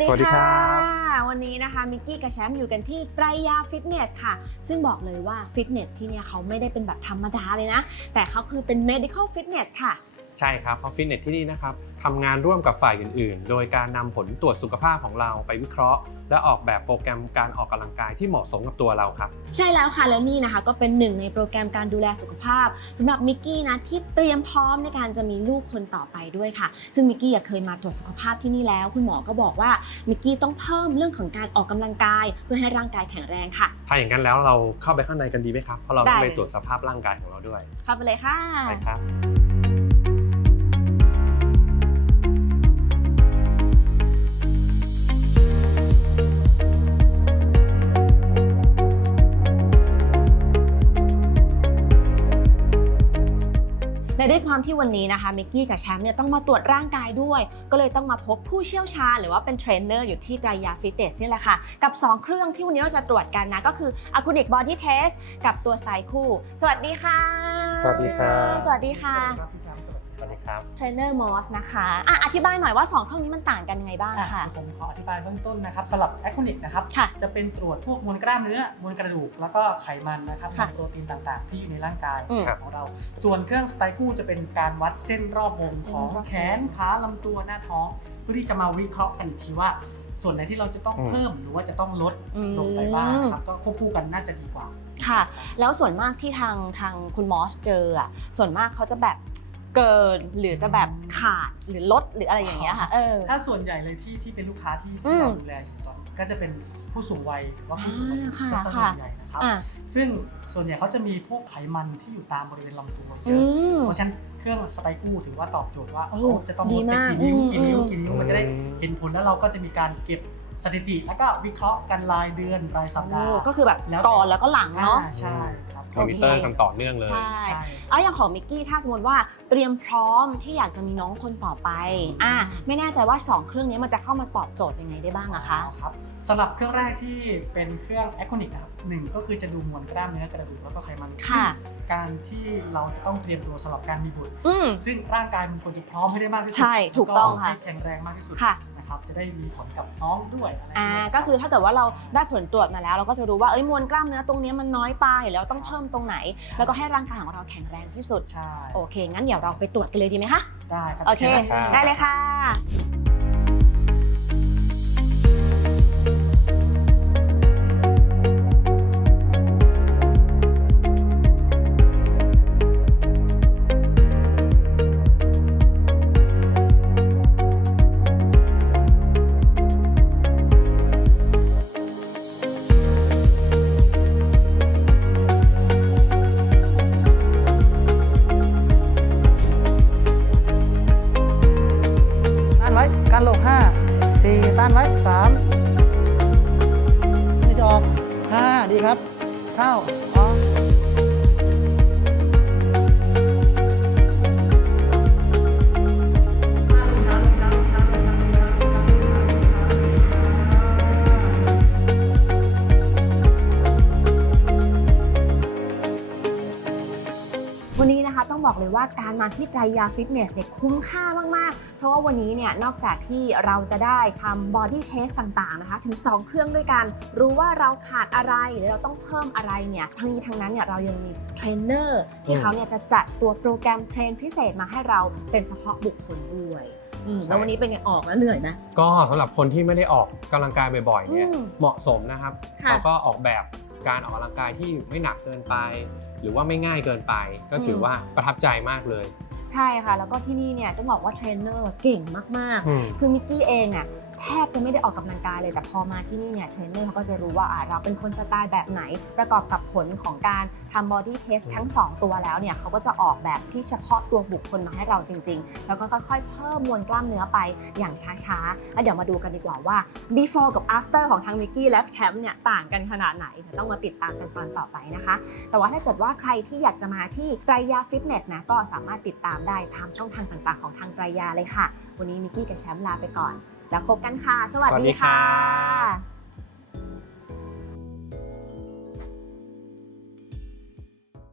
ดีสวัสดีครัค่ะ วันนี้นะคะมิกกี้กับแชมป์อยู่กันที่ไตรยาฟิตเนสค่ะ ซึ่งบอกเลยว่าฟิตเนสที่เนี่ยเขาไม่ได้เป็นแบบธรรมดาเลยนะ แต่เขาคือเป็น medical fitness ค่ะ ใช่ครับเพราะฟิตเนสที่นี่นะครับทำงานร่วมกับฝ่ายอื่นๆ โดยการนำผลตรวจสุขภาพของเราไปวิเคราะห์ และออกแบบโปรแกรมการออกกำลังกายที่เหมาะสมกับตัวเราครับ ใช่แล้วค่ะแล้วนี่นะคะก็เป็นหนึ่งในโปรแกรมการดูแลสุขภาพสำหรับมิกกี้นะที่เตรียมพร้อมในการจะมีลูกคนต่อไปด้วยค่ะ ซึ่งมิกกี้อะเคยมาตรวจสุขภาพที่นี่แล้ว คุณหมอก็บอกว่ามิกกี้ต้องเพิ่มเรื่องของการออกกำลังกาย เพื่อให้ร่างกายแข็งแรงค่ะถ้าอย่างนั้นแล้วเราเข้าไปข้างในกันดีไหมครับเพราะเราต้องได้ไปเลยตรวจสภาพร่างกายของเราด้วยเข้าไปเลยค่ะไปครับ ด้วยความที่วันนี้นะคะมิกกี้กับแชมป์เนี่ยต้องมาตรวจร่างกายด้วย ก็เลยต้องมาพบผู้เชี่ยวชาญหรือว่าเป็นเทรนเนอร์อยู่ที่ไตรยาฟิตเนสนี่แหละค่ะ กับ 2 เครื่องที่วันนี้เราจะตรวจกันนะ ก็คือ a c u n i c Body Test กับตัวไซคู่ สวัสดีค่ะ สวัสดีครับสวัสดีค่ะครับพี่แชมป์ สวัสดีสวัสดีครับเทรนเนอร์มอสนะคะอะอธิบายหน่อยว่า 2 เครื่องนี้มันต่างกันยังไงบ้างอะค่ะเดี๋ยวผมขออธิบายเบื้องต้นนะครับสำหรับแอค o นิกนะครับค่ะจะเป็นตรวจพวกมวลกล้ามเนื้อ มวลกระดูก แล้วก็ไขมันนะครับค่ะมวลโปรตีนต่างๆ ที่อยู่ในร่างกายอืมของเรา ส่วนเครื่องสไตคูจะเป็นการวัดเส้นรอบวงของเส้นรอบวงแขน ขาลำตัว หน้าท้อง เพื่อที่จะมาวิเคราะห์กันอีกทีว่าส่วนไหนที่เราจะต้องอืมเพิ่มหรือว่าจะต้องลดอืมลงไปบ้างนะครับก็ควบคู่กันน่าจะดีกว่า ค่ะ แล้วส่วนมากที่ทางทางคุณมอสเจออะส่วนมากเขาจะแบบ เกินหรือจะแบบขาดหรือลดหรืออะไรอย่างเงี้ยค่ะเออ ถ้าส่วนใหญ่เลยที่ที่เป็นลูกค้าที่อืที่มเราดูแลอยู่ตอนนี้ก็จะเป็นผู้สูงวัยหรือว่าผู้สูงอายุอ่าซะค่ะส่วนใหญ่นะครับ อะ ซึ่งส่วนใหญ่เขาจะมีพวกไขมันที่อยู่ตามบริเวณลำตัวเยอือะม เพราะฉะนั้นเครื่องสไตรกู้ถือว่าตอบโจทย์ว่าโอ้เขาจะต้องลดไปดีมากกี่นิ้วอืมกี่นิ้วอืมกี่นิ้วมันจะได้อืมเห็นผลแล้วเราก็จะมีการเก็บ สถิติแล้วก็วิเคราะห์กันรายเดือนรายสัปดาห์โอ้ก็คือแบบแล้วแต่ก่อนแล้วก็หลังเนาะอ่ใช่ครับมอนิเตอร์กันต่อเนื่องเลยใช่ใช่เอาอย่างของมิกกี้ถ้าสมมติว่าเตรียมพร้อมที่อยากจะมีน้องคนต่อไปอะไม่แน่ใจว่า 2 เครื่องนี้มันจะเข้ามาตอบโจทย์ยังไงได้บ้างอะคะอ๋อครับสำหรับเครื่องแรกที่เป็นเครื่องแอค o นิกนะครับหนึ่งก็คือจะดูมวลกล้ามเนื้อกระดูกแล้วก็ไขมันค่ะซึ่งการที่เราจะต้องเตรียมตัวสำหรับการมีบุตรอืมซึ่งร่างกายมันควรจะพร้อมให้ได้มากที่สุดใช่ถูกต้องค่ะแล้วให้แข็งแรงมากที่สุดค่ะ นะครับจะได้มีผลกับน้องด้วยอะไรอ่าย่างเงี้ยก็คือถ้าเกิดว่าเราได้ผลตรวจมาแล้ว เราก็จะรู้ว่าเอ้ยมวลกล้ามเนื้อตรงนี้มันน้อยไปแล้วต้องเพิ่มตรงไหน แล้วก็ให้ร่างกายของเราแข็งแรงที่สุดใช่โอเค งั้นเดี๋ยวเราไปตรวจกันเลยดีไหมคะได้ครับโอเคชิญนะได้เลยค่ะานไว้สามนี่จะออกห้าดีครับเข้าออก เลยว่าการมาที่ใจยาฟิตเนสเนี่ยคุ้มค่ามากๆ เพราะว่าวันนี้เนี่ยนอกจากที่เราจะได้ทำบอดี้เทสต่างๆนะคะ ถึง 2 เครื่องด้วยกัน รู้ว่าเราขาดอะไรหรือเราต้องเพิ่มอะไรเนี่ยทั้งนี้ทั้งนั้นเนี่ยเรายังมีเทรนเนอร์ที่อืมเขาเนี่ยจะจัดตัวโปรแกรมเทรนพิเศษมาให้เราเป็นเฉพาะบุคคลด้วยอืมแล้ววันนี้เป็นไงออกแล้วเหนื่อยไหมก็สำหรับคนที่ไม่ได้ออกกำลังกายบ่อยๆเนี่ยอืมเหมาะสมนะครับค่ะแล้วก็ออกแบบ การออกกำลังกายที่ไม่หนักเกินไป หรือว่าไม่ง่ายเกินไป ก็ถือว่าประทับใจมากเลย ใช่ค่ะ แล้วก็ที่นี่เนี่ยต้องบอกว่าเทรนเนอร์เก่งมากๆอืมคือมิกกี้เองอะแทบจะไม่ได้ออกกำลังกายเลยแต่พอมาที่นี่เนี่ยเทรนเนอร์เขาก็จะรู้ว่าอะเราเป็นคนสไตล์แบบไหน ประกอบกับผลของการทำบอดี้เทสทั้ง 2 ตัวแล้วเนี่ยเขาก็จะออกแบบที่เฉพาะตัวบุคคลมาให้เราจริง ๆ แล้วก็ค่อยๆ เพิ่มมวลกล้ามเนื้อไปอย่างช้าๆแล้วเดี๋ยวมาดูกันดีกว่าว่า before กับ after ของทั้งมิกกี้และแชมป์เนี่ยต่างกันขนาดไหนเดี๋ยวต้องมาติดตามกันตอนต่อไปนะคะ แต่ว่าถ้าเกิดว่าใครที่อยากจะมาที่ไตรยาฟิตเนสนะก็สามารถติดตามได้ตามช่องทางต่างๆ ของทางไตรยาเลยค่ะ วันนี้มิกกี้กับแชมป์ลาไปก่อน แล้วพบกันค่ะ สวัสดีค่ะ